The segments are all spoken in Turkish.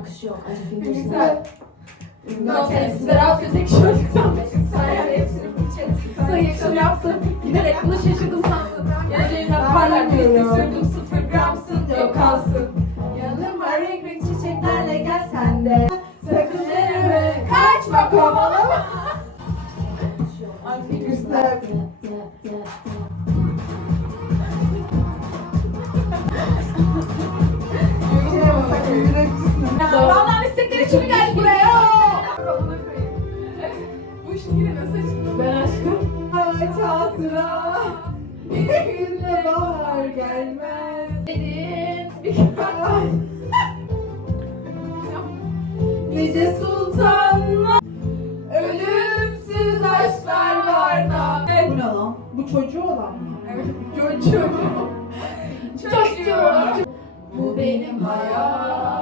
Akış yok. Acı filmi Güzel. Notes, Berat Gözek şortuktan Sayar hepsini yaptım. Giderek bunu şaşırdım sandım. Geleceğimden parlak bir sürdüm sıfır gramsın yok kalsın. Yanıma renk renk çiçeklerle gel sen de. Sakın elime kaçma kovalama. Ay. Vallahi günde bahar gelmez. Dedin bir Nice sultanlar Ölümsüz aşklar var da Bu ne lan? Bu çocuğu olan mı? Evet çocuğum Çocuğum Bu benim hayatım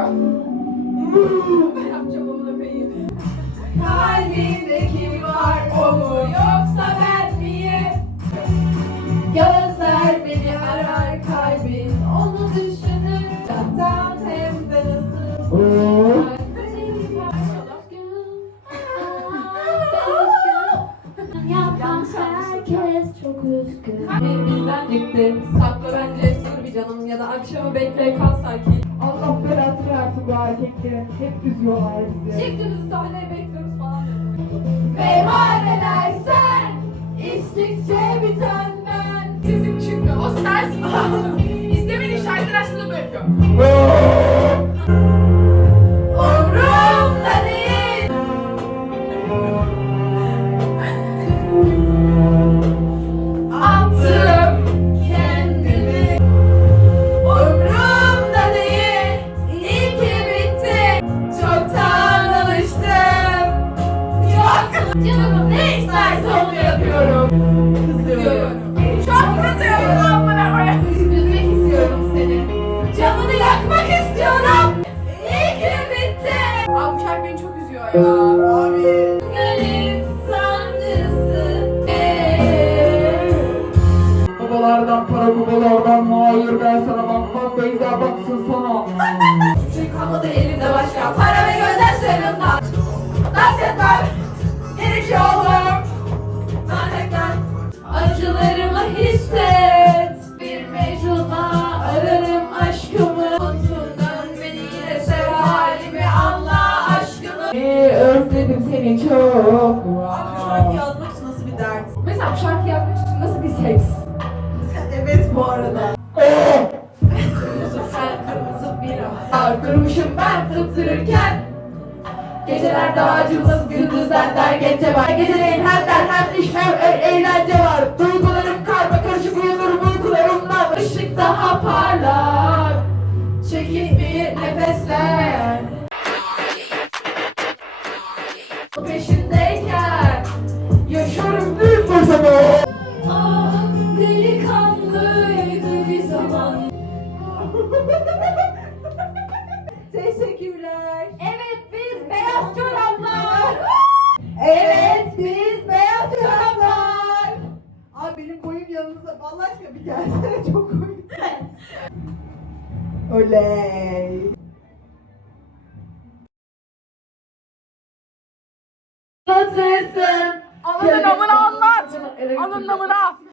ben. Kalbinde kim var o mu yoksa ben miyim? Gözler beni arar kalbin Bizden gitti. Sakla bence dur bir canım ya da akşamı bekle kal sakin. Allah belasını versin bu erkekleri. Hep üzüyorlar bizi. Çiftimizi sahneye bekliyoruz falan. Meyhaneler sen, içtikçe biten ben. Sesim çıkmıyor, o sensin. İstemediğin şarkılar aslında böyle yapıyor. Ne isterse onu yapıyorum. Kızıyorum. Çok kızıyorum amına koyayım. Üzmek istiyorum seni. Canını yakmak istiyorum. İyi ki bitti. Abi bu şarkı beni çok üzüyor ya. Abi. Sancısı. Babalardan para babalardan hayır ben sana bakmam Beyza baksın sana. Çünkü kalmadı elimde başka para ve gözyaşlarımdan. Dans etmem gerekiyor oğlum. Lanetler acılarımı hisset. Bir mecnuna ararım aşkımı. Unutundan beni yine sev halimi anla aşkını. Ee, özledim seni çok. Abi yazmak için nasıl bir dert? Mesela şarkı yapmak için nasıl bir seks? evet bu arada. Bira. Kırmışım ben fıttırırken. Gecelerde acımız Yıldızlar dar gece var Geceleyin her der her iş her öyle yanınızda. Allah aşkına bir gelsene çok komik. Oley. Anladın namına anlat. Anın namına.